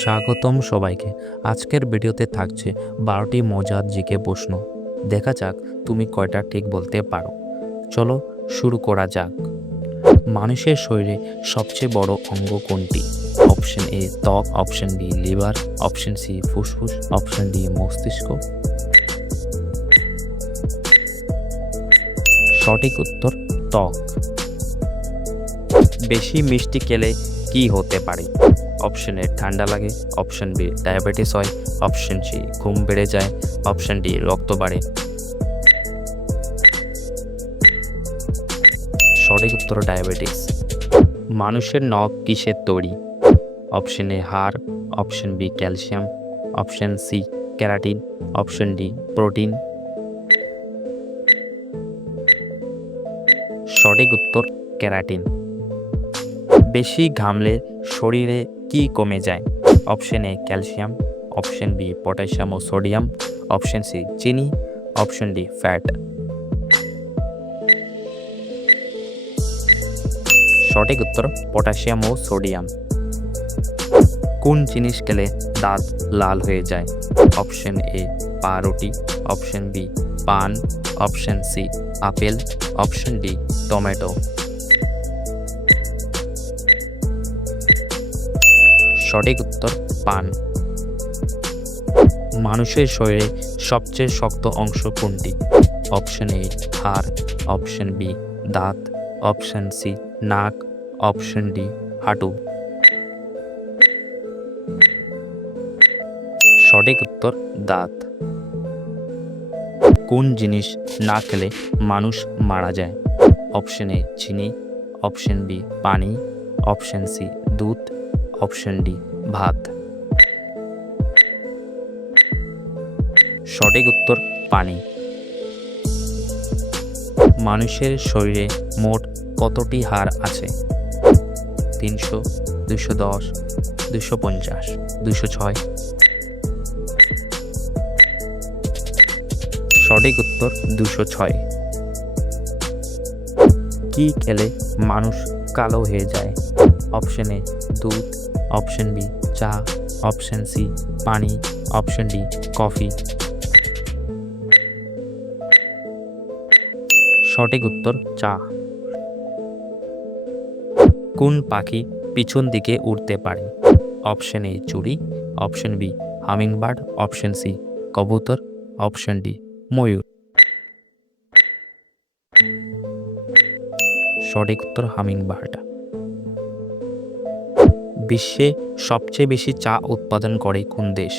স্বাগতম সবাইকে। আজকের ভিডিওতে থাকছে 12টি মজার জিকে প্রশ্ন। দেখা যাক তুমি কয়টা ঠিক বলতে পারো। চলো শুরু করা যাক। মানুষের শরীরে সবচেয়ে বড় অঙ্গ কোনটি? অপশন এ ত্বক, অপশন বি লিভার, অপশন সি ফুসফুস, অপশন ডি মস্তিষ্ক। সঠিক উত্তর ত্বক। বেশি মিষ্টি খেলে কি হতে পারে? অপশন এ ঠান্ডা লাগে, অপশন বি ডায়াবেটিস হয়, অপশন সি ঘুম বেড়ে যায়, অপশন ডি রক্ত বাড়ে। সঠিক উত্তর ডায়াবেটিস। মানুষের নখ কিসের তৈরি? অপশন এ হাড়, option B calcium, option C keratin, option D protein. সঠিক উত্তর ক্যারাটিন। বেশি ঘামলে শরীরে কি কমে যায়? Option A calcium, option B potassium ও সোডিয়াম, অপশন সি চিনি, অপশন ডি ফ্যাট। সঠিক উত্তর পটাশিয়াম ও সোডিয়াম। কোন জিনিস খেলে দাঁত লাল হয়ে যায়? অপশন এ পাউরুটি, অপশন বি পান, option C apple, option D tomato. সঠিক উত্তর পান। মানুষের শরীরে সবচেয়ে শক্ত অংশ কোনটি? অপশন এ হাড়, অপশন বি দাঁত, অপশন সি নাক, অপশন ডি হাঁটু। সঠিক উত্তর দাঁত। কোন জিনিস না খেলে মানুষ মারা যায়? অপশন এ চিনি, অপশন বি পানি, অপশন সি দুধ, অপশন ডি ভাত। সঠিক উত্তর পানি। মানুষের শরীরে মোট কতটি হাড় আছে? 300, 210, 250, 206। সঠিক উত্তর 206। কি খেলে মানুষ কালো হয়ে যায়? অপশন এ দুধ, অপশন বি চা, অপশন সি পানি, অপশন ডি কফি। সঠিক উত্তর চা। কোন পাখি পিছন দিকে উড়তে পারে? অপশন এ চড়ুই, option B hummingbird, option C কবুতর, অপশন ডি ময়ূর। সঠিক উত্তর হামিংবার্ড। বিশ্বে সবচেয়ে বেশি চা উৎপাদন করে কোন দেশ?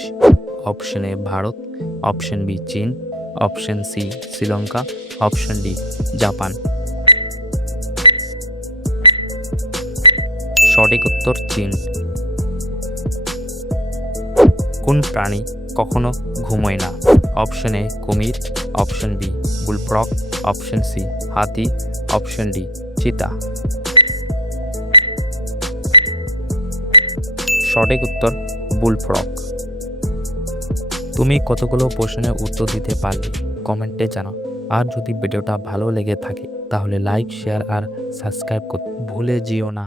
Option A Bharat, option B চীন, option C Sri Lanka, option D Japan. সঠিক উত্তর চীন। কোন প্রাণী কখনো ঘুমোয় না? অপশন এ কুমির, option B bullfrog, option C হাতি, অপশন ডি চিতা। সঠিক উত্তর বুলফ্রগ। তুমি কতগুলো প্রশ্নের উত্তর দিতে পারলে কমেন্টে জানাও। আর যদি ভিডিওটা ভালো লেগে থাকে তাহলে লাইক, শেয়ার আর সাবস্ক্রাইব করতে ভুলে যেও না।